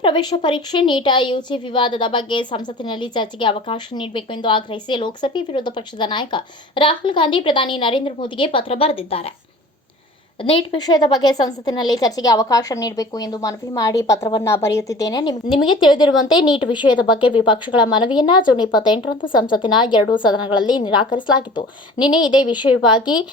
ಪ್ರವೇಶ ಪರೀಕ್ಷೆ ನೀಟ ಯುಜಿ ವಿವಾದದ ಬಗ್ಗೆ ಸಂಸತ್ತಿನಲ್ಲಿ ಚರ್ಚೆಗೆ ಅವಕಾಶ ನೀಡಬೇಕು ಎಂದು ಆಗ್ರಹಿಸಿ ಲೋಕಸಭೆ ವಿರೋಧ ಪಕ್ಷದ ನಾಯಕ ರಾಹುಲ್ ಗಾಂಧಿ ಪ್ರಧಾನಿ ನರೇಂದ್ರ ಮೋದಿಗೆ ಪತ್ರ ಬರೆದಿದ್ದಾರೆ. ನೀಟ್ ವಿಷಯದ ಬಗ್ಗೆ ಸಂಸತ್ತಿನಲ್ಲಿ ಚರ್ಚೆಗೆ ಅವಕಾಶ ನೀಡಬೇಕು ಎಂದು ಮನವಿ ಮಾಡಿ ಪತ್ರವನ್ನ ಬರೆಯುತ್ತಿದ್ದೇನೆ. ನಿಮ್- ನಿಮಗೆ ತಿಳಿದಿರುವಂತೆ ನೀಟ್ ವಿಷಯದ ಬಗ್ಗೆ ವಿಪಕ್ಷಗಳ ಮನವಿಯನ್ನ ಜೂನ್ ಇಪ್ಪತ್ತೆಂಟರಂದು ಸಂಸತ್ತಿನ ಎರಡೂ ಸದನಗಳಲ್ಲಿ ನಿರಾಕರಿಸಲಾಗಿತ್ತು. ನಿನ್ನೆ ಇದೇ ವಿಷಯವಾಗಿ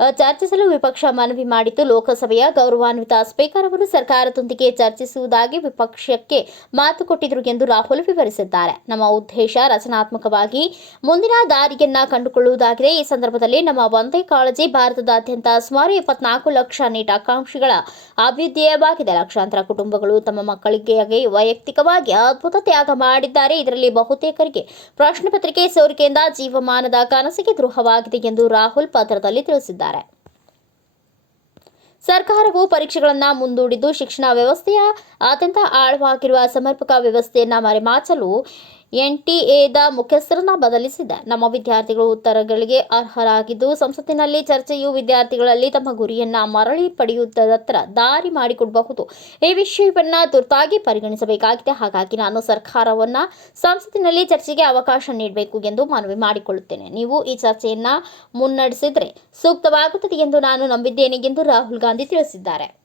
ಚರ್ಚಿಸಲು ವಿಪಕ್ಷ ಮನವಿ ಮಾಡಿದ್ದು ಲೋಕಸಭೆಯ ಗೌರವಾನ್ವಿತ ಸ್ಪೀಕರ್ ಅವರು ಸರ್ಕಾರದೊಂದಿಗೆ ಚರ್ಚಿಸುವುದಾಗಿ ವಿಪಕ್ಷಕ್ಕೆ ಮಾತು ಕೊಟ್ಟಿದ್ರು ಎಂದು ರಾಹುಲ್ ವಿವರಿಸಿದ್ದಾರೆ. ನಮ್ಮ ಉದ್ದೇಶ ರಚನಾತ್ಮಕವಾಗಿ ಮುಂದಿನ ದಾರಿಯನ್ನ ಕಂಡುಕೊಳ್ಳುವುದಾಗಿದೆ. ಈ ಸಂದರ್ಭದಲ್ಲಿ ನಮ್ಮ ಒಂದೇ ಕಾಳಜಿ ಭಾರತದಾದ್ಯಂತ ಸುಮಾರು ಇಪ್ಪತ್ನಾಲ್ಕು ಲಕ್ಷ ನೀಟ್ ಆಕಾಂಕ್ಷಿಗಳ ಅಭ್ಯುದಯವಾಗಿದೆ. ಲಕ್ಷಾಂತರ ಕುಟುಂಬಗಳು ತಮ್ಮ ಮಕ್ಕಳಿಗೆ ವೈಯಕ್ತಿಕವಾಗಿ ಅದ್ಭುತ ತ್ಯಾಗ ಮಾಡಿದ್ದಾರೆ. ಇದರಲ್ಲಿ ಬಹುತೇಕರಿಗೆ ಪ್ರಶ್ನೆ ಪತ್ರಿಕೆ ಸೋರಿಕೆಯಿಂದ ಜೀವಮಾನದ ಕನಸಿಗೆ ದ್ರೋಹವಾಗಿದೆ ಎಂದು ರಾಹುಲ್ ಪತ್ರದಲ್ಲಿ ತಿಳಿಸಿದ್ದಾರೆ. ಸರ್ಕಾರವು ಪರೀಕ್ಷೆಗಳನ್ನು ಮುಂದೂಡಿದ್ದು ಶಿಕ್ಷಣ ವ್ಯವಸ್ಥೆಯ ಅತ್ಯಂತ ಆಳವಾಗಿರುವ ಸಮರ್ಪಕ ವ್ಯವಸ್ಥೆಯನ್ನು ಮರೆಮಾಚಲು ಎನ್ಟಿಎದ ಮುಖ್ಯಸ್ಥರನ್ನ ಬದಲಿಸಿದೆ. ನಮ್ಮ ವಿದ್ಯಾರ್ಥಿಗಳು ಉತ್ತರಗಳಿಗೆ ಅರ್ಹರಾಗಿದ್ದು, ಸಂಸತ್ತಿನಲ್ಲಿ ಚರ್ಚೆಯು ವಿದ್ಯಾರ್ಥಿಗಳಲ್ಲಿ ತಮ್ಮ ಗುರಿಯನ್ನ ಮರಳಿ ಪಡೆಯುವುದರ ದಾರಿ ಮಾಡಿಕೊಡಬಹುದು. ಈ ವಿಷಯವನ್ನ ತುರ್ತಾಗಿ ಪರಿಗಣಿಸಬೇಕಾಗಿದೆ. ಹಾಗಾಗಿ ನಾನು ಸರ್ಕಾರವನ್ನ ಸಂಸತ್ತಿನಲ್ಲಿ ಚರ್ಚೆಗೆ ಅವಕಾಶ ನೀಡಬೇಕು ಎಂದು ಮನವಿ ಮಾಡಿಕೊಳ್ಳುತ್ತೇನೆ. ನೀವು ಈ ಚರ್ಚೆಯನ್ನ ಮುನ್ನಡೆಸಿದ್ರೆ ಸೂಕ್ತವಾಗುತ್ತದೆ ಎಂದು ನಾನು ನಂಬಿದ್ದೇನೆ ಎಂದು ರಾಹುಲ್ ಗಾಂಧಿ ತಿಳಿಸಿದ್ದಾರೆ.